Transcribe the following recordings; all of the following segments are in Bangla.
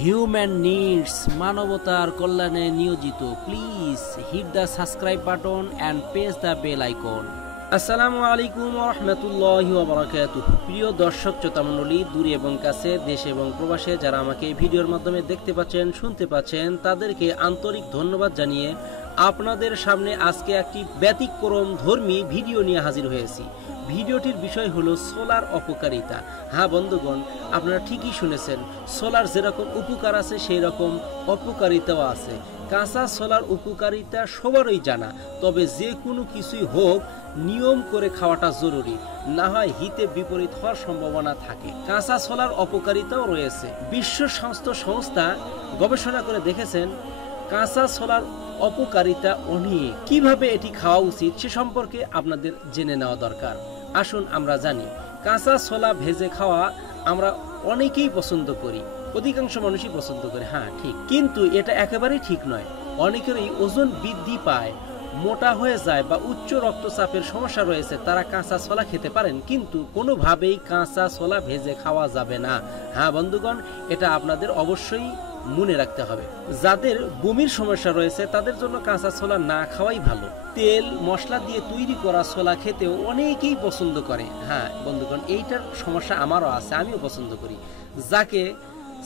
হিউম্যান নিডস মানবতার কল্যাণে নিয়োজিত। Please hit the subscribe button and press the bell icon. আসসালামু আলাইকুম ওয়া রাহমাতুল্লাহি ওয়া বারাকাতুহু। প্রিয় দর্শক শ্রোতা মণ্ডলী, দূরে এবং কাছে, দেশে এবং প্রবাসে যারা আমাকে এই ভিডিওর মাধ্যমে দেখতে পাচ্ছেন, শুনতে পাচ্ছেন, তাদেরকে আন্তরিক ধন্যবাদ জানিয়ে আপনাদের সামনে আজকে একটি ব্যতিক্রম ধর্মী ভিডিও নিয়ে হাজির হয়েছি। ভিডিওটির বিষয় হলো সোলার অপকারিতা। হ্যাঁ বন্ধুগণ, আপনারা ঠিকই শুনেছেন, সোলার যেরকম উপকার আছে সেই রকম অপকারিতাও আছে। কাঁচা সোলার উপকারিতা সবারই জানা, তবে যে কোনো কিছুই হোক নিয়ম করে খাওয়াটা জরুরি, না হয় হিতে বিপরীত হওয়ার সম্ভাবনা থাকে। কাঁচা সোলার অপকারিতাও রয়েছে। বিশ্ব স্বাস্থ্য সংস্থা গবেষণা করে দেখেছেন কাঁচা সোলার অপকারিতা অনেক। কিভাবে এটি খাওয়া উচিত সে সম্পর্কে আপনাদের জেনে নেওয়া দরকার। আসুন আমরা জানি। কাঁচা ছোলা ভেজে খাওয়া আমরা অনেকেই পছন্দ করি, অধিকাংশ মানুষই পছন্দ করে। হ্যাঁ ঠিক, কিন্তু এটা একেবারেই ঠিক নয়। অনেকেরই ওজন বৃদ্ধি পায়, মোটা হয়ে যায় বা উচ্চ রক্তচাপের সমস্যা রয়েছে, তারা কাঁচা ছোলা খেতে পারেন, কিন্তু কোনোভাবেই কাঁচা ছোলা ভেজে খাওয়া যাবে না। হ্যাঁ বন্ধুগণ, এটা আপনাদের অবশ্যই মনে রাখতে হবে। যাদের বমির সমস্যা রয়েছে তাদের জন্য কাঁচা ছোলা না খাওয়াই ভালো। তেল মশলা দিয়ে তৈরি করা ছোলা খেতেও অনেকেই পছন্দ করে। হ্যাঁ বন্ধুগণ, এইটার সমস্যা আমারও আছে, আমিও পছন্দ করি, যাকে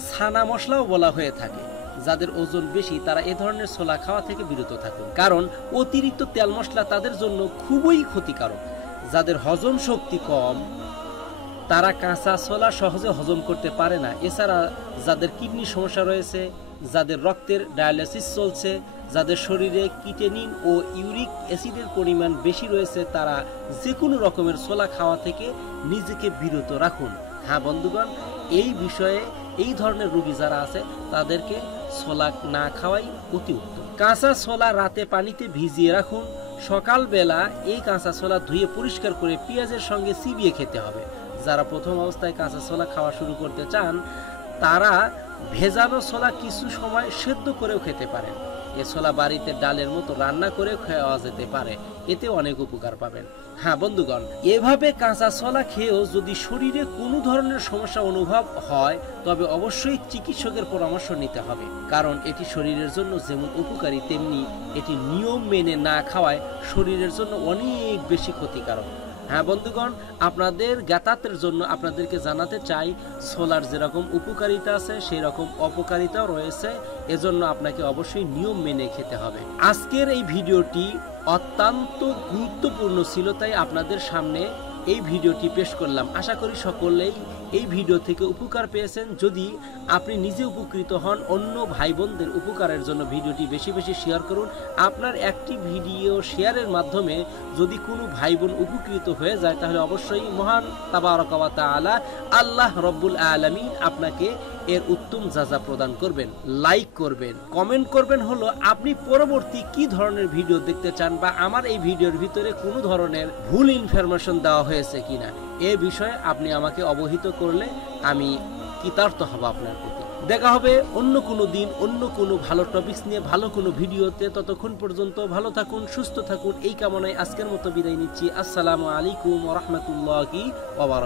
ছানা মশলাও বলা হয়ে থাকে। যাদের ওজন বেশি তারা এ ধরনের ছোলা খাওয়া থেকে বিরত থাকুন, কারণ অতিরিক্ত তেল মশলা তাদের জন্য খুবই ক্ষতিকারক। যাদের হজম শক্তি কম তারা কাঁচা ছোলা সহজে হজম করতে পারে না। এছাড়া যাদের কিডনির সমস্যা রয়েছে, যাদের রক্তের ডায়ালিসিস চলছে, যাদের শরীরে কিটেনিন ও ইউরিক অ্যাসিডের পরিমাণ বেশি রয়েছে, তারা যে কোনো রকমের ছোলা খাওয়া থেকে নিজেকে বিরত রাখুন। হ্যাঁ বন্ধুগণ, এই বিষয়ে এই ধরনের রোগী যারা আছে তাদেরকে ছোলা না খাওয়াই অতি উত্তম। কাঁচা ছোলা রাতে পানিতে ভিজিয়ে রাখুন। সকালবেলা এই কাঁচা ছোলা ধুয়ে পরিষ্কার করে পেঁয়াজের সঙ্গে চিবিয়ে খেতে হবে। যারা প্রথম অবস্থায় কাঁচা ছোলা খাওয়া শুরু করতে চান তারা ভেজানো ছোলা কিছু সময় সেদ্ধ করেও খেতে পারেন। এ ছোলা বাড়িতে ডালের মতো রান্না করে খাওয়া যেতে পারে, এতে অনেক উপকার পাবেন। হ্যাঁ বন্ধুগণ, এভাবে কাঁচা ছোলা খেয়েও যদি শরীরে কোনো ধরনের সমস্যা অনুভব হয় তবে অবশ্যই চিকিৎসকের পরামর্শ নিতে হবে, কারণ এটি শরীরের জন্য যেমন উপকারী তেমনি এটি নিয়ম মেনে না খাওয়ায় শরীরের জন্য অনেক বেশি ক্ষতিকারক। হ্যাঁ বন্ধুগণ, আপনাদের জ্ঞাতার্থের জন্য আপনাদেরকে জানাতে চাই, ছোলার যেরকম উপকারিতা আছে সেই রকম অপকারিতাও রয়েছে, এজন্য আপনাকে অবশ্যই নিয়ম মেনে খেতে হবে। আজকের এই ভিডিওটি অত্যন্ত গুরুত্বপূর্ণ ছিল, তাই আপনাদের সামনে এই ভিডিওটি পেশ করলাম। আশা করি সকলেই এই ভিডিও থেকে উপকার পেয়েছেন। যদি আপনি নিজে উপকৃত হন, অন্য ভাই বোনদের উপকারের জন্য ভিডিওটি বেশি বেশি শেয়ার করুন। আপনার একটি ভিডিও শেয়ারের মাধ্যমে যদি কোনো ভাই বোন উপকৃত হয়ে যায় তাহলে অবশ্যই মহান তাবারক ওয়া তাআলা আল্লাহ রব্বুল আলামিন আপনাকে এর উত্তম জাযা প্রদান করবেন। লাইক করবেন, কমেন্ট করবেন হলো আপনি পরবর্তী কি ধরনের ভিডিও দেখতে চান, বা আমার এই ভিডিওর ভিতরে কোনো ধরনের ভুল ইনফরমেশন দেওয়া হয়েছে কিনা এ বিষয়ে আপনি আমাকে অবহিত করলে আমি কৃতার্থ হব আপনার প্রতি। দেখা হবে অন্য কোনো দিন অন্য কোনো ভালো টপিকস নিয়ে ভালো কোনো ভিডিওতে। ততক্ষণ পর্যন্ত ভালো থাকুন, সুস্থ থাকুন, এই কামনায় আজকের মতো বিদায় নিচ্ছি। আসসালামু আলাইকুম ওয়া রাহমাতুল্লাহি ওয়া বারাকাতুহু।